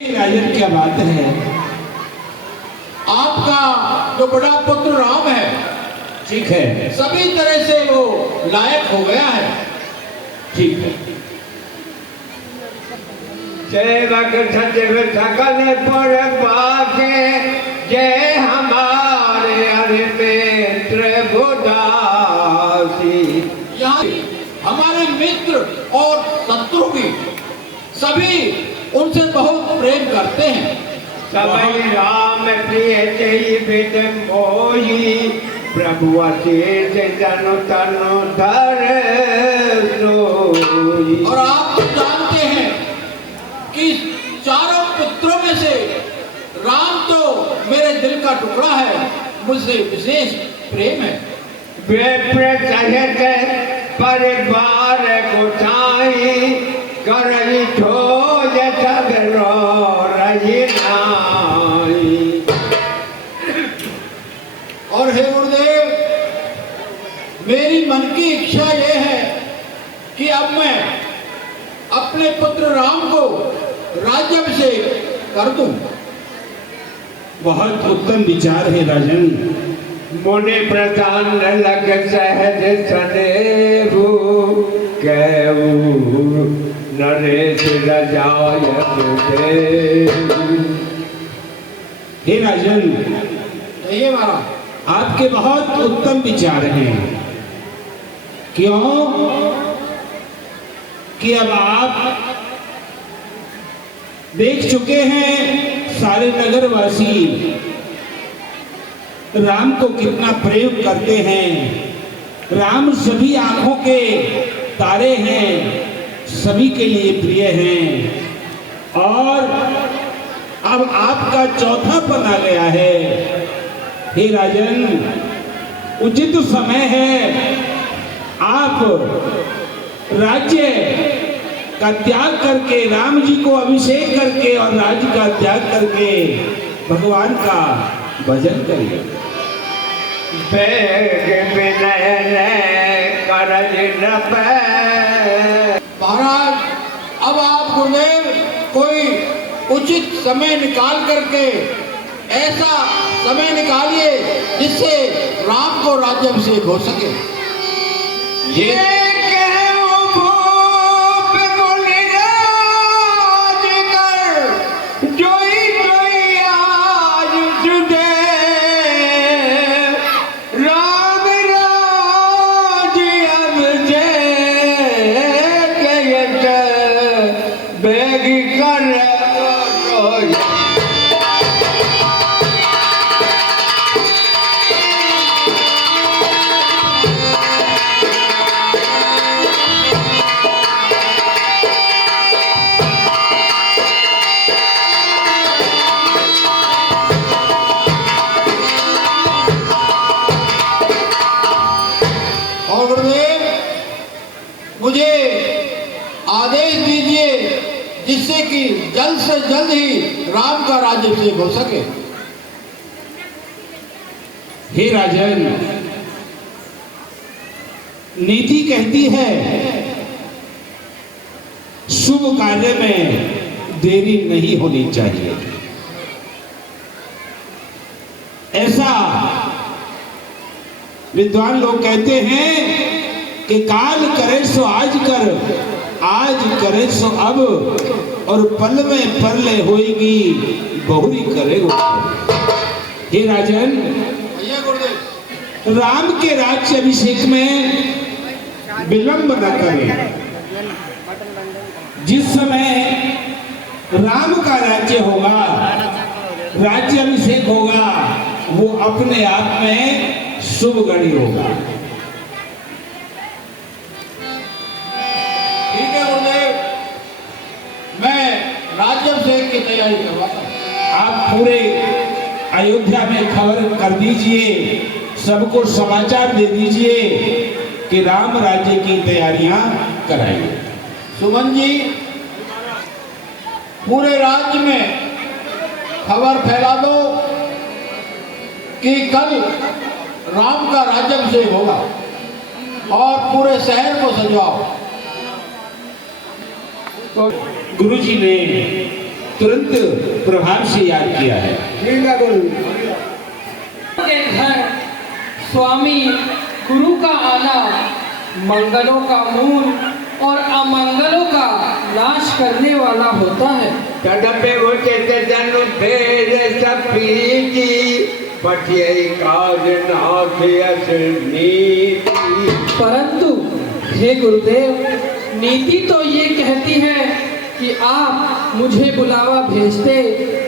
राजन, क्या बात है। आपका जो बड़ा पुत्र राम है, ठीक है, सभी तरह से वो लायक हो गया है, ठीक है। सेवक सचिव सकल पुर पाके, जय हमारे हरि मित्र बुदासी। यहाँ हमारे मित्र और शत्रु भी सभी उनसे बहुत प्रेम करते हैं। सबई राम प्रिय जय विद मोही, प्रभु अशेष जनु तनु धर सोई। और आप तो जानते हैं कि चारों पुत्रों में से राम तो मेरे दिल का टुकड़ा है, मुझसे विशेष प्रेम है। विप्र सहित परिवार गोसाई, करई ठोज सगरो रही नाई। और हे गुरुदेव, मेरी मन की इच्छा यह है कि अब मैं अपने पुत्र राम को राज्याभिषेक कर दूं। बहुत उत्तम विचार है राजन। मुनि प्रधान लग सहज सदेहु, कहू नरेश रजाय देहु। हे राजन, कहिए महाराज। आपके बहुत उत्तम विचार हैं। क्यों कि अब आप देख चुके हैं सारे नगरवासी राम को कितना प्रेम करते हैं। राम सभी आंखों के तारे हैं, सभी के लिए प्रिय हैं। और अब आपका चौथापन आ गया है। हे राजन, उचित समय है, आप राज्य का त्याग करके, राम जी को अभिषेक करके और राज्य का त्याग करके भगवान का भजन करिए। बेग विनय करज नपै। महाराज, अब आप गुरुदेव कोई उचित समय निकाल करके ऐसा समय निकालिए जिससे राम को राज्याभिषेक हो सके। ये कहूँ भूप मुनिराज कर, जोई जोई आज जुदे। राम राज अब जय कहत, बेग कर कोई। और गुरुदेव, मुझे आदेश दीजिए जिससे कि जल्द से जल्द ही राम का राज्याभिषेक हो सके। हे राजन, नीति कहती है शुभ कार्य में देरी नहीं होनी चाहिए। ऐसा विद्वान लोग कहते हैं कि काल करे सो आज कर, आज करे सो अब, और पल में परले होएगी, बहुरी करेगा। हे राजन, राम के राज्याभिषेक में विलंब न करें। जिस समय राम का राज्य होगा, राज्याभिषेक होगा, वो अपने आप में शुभ गणी होगा। ठीक है गुरुदेव, मैं राज्याभिषेक की तैयारी करवाता हूं। आप पूरे अयोध्या में खबर कर दीजिए, सबको समाचार दे दीजिए कि राम राज्य की तैयारियां कराइए। सुमन जी, पूरे राज्य में खबर फैला दो कि कल राम का राज्याभिषेक होगा, और पूरे शहर को सजवाओ। तो गुरुजी ने तुरंत प्रभाव से याद किया है। ठीक है गुरु। के घर स्वामी गुरु का आना मंगलों का मूल और अमंगलों का नाश करने वाला होता है। तड़पे होते जन फेर सपीती पठिए काज नाथ नीति। परंतु हे गुरुदेव, नीति तो ये कहती है कि आप मुझे बुलावा भेजते,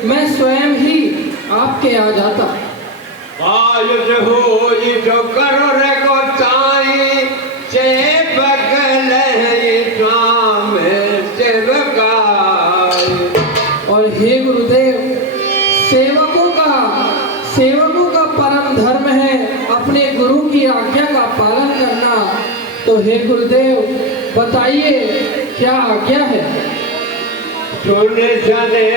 मैं स्वयं ही आपके आ जाता। आयुष हो जो करो रे को चाई से बगल स्वाम सेवकाई। और हे गुरुदेव, सेवकों का परम धर्म है अपने गुरु की आज्ञा का पालन करना। तो हे गुरुदेव, बताइए क्या आज्ञा है? सुन सने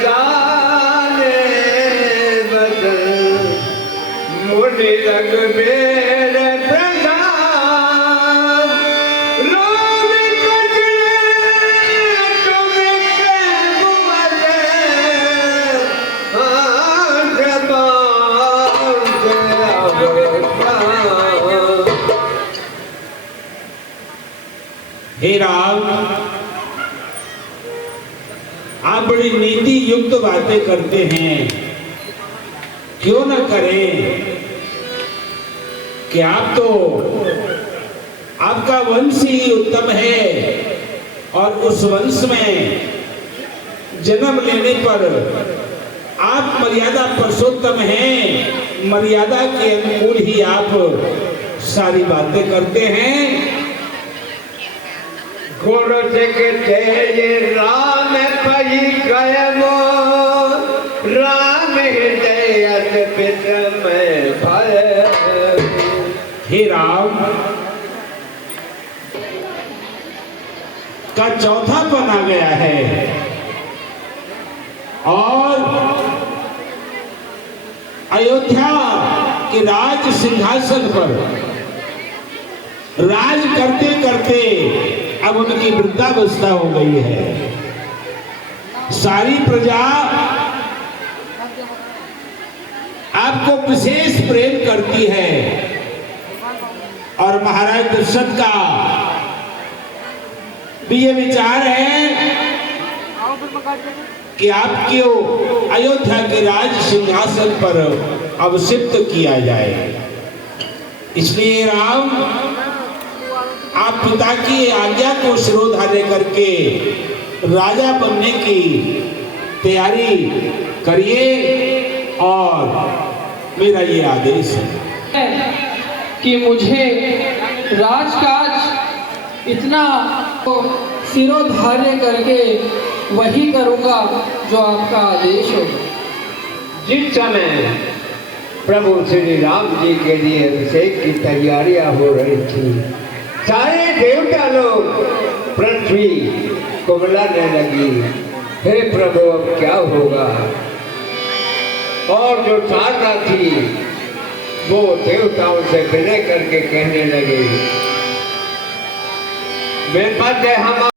साने बदल मुनि लग मेरे प्रधान लोग कचरे तुम्हें के मुझे हे राम, आप बड़ी नीति युक्त बातें करते हैं, क्यों न करें कि आप तो आपका वंश ही उत्तम है और उस वंश में जन्म लेने पर आप मर्यादा पुरुषोत्तम हैं, मर्यादा के अनुकूल ही आप सारी बातें करते हैं। गुरु सिखते ये राम पही गयमो राम हृदय पित में भय। हे राम का चौथापन आ गया है और अयोध्या के राज सिंहासन पर राज करते करते अब उनकी वृद्धावस्था हो गई है। सारी प्रजा आपको विशेष प्रेम करती है और महाराज दशरथ का भी ये विचार है कि आपको अयोध्या के राज सिंहासन पर अभिषिक्त किया जाए। इसलिए राम, आप पिता की आज्ञा को शिरोधार्य करके राजा बनने की तैयारी करिए और मेरा ये आदेश है कि मुझे राजकाज इतना सिरोधार्य करके वही करूँगा जो आपका आदेश हो। जिस समय प्रभु श्री राम जी के लिए अभिषेक की तैयारियां हो रही थी, सारे देवता लोग पृथ्वी को बुलाने लगी, हे प्रभु अब क्या होगा। और जो सारना थी वो देवताओं से विनय करके कहने लगे, वे पद हम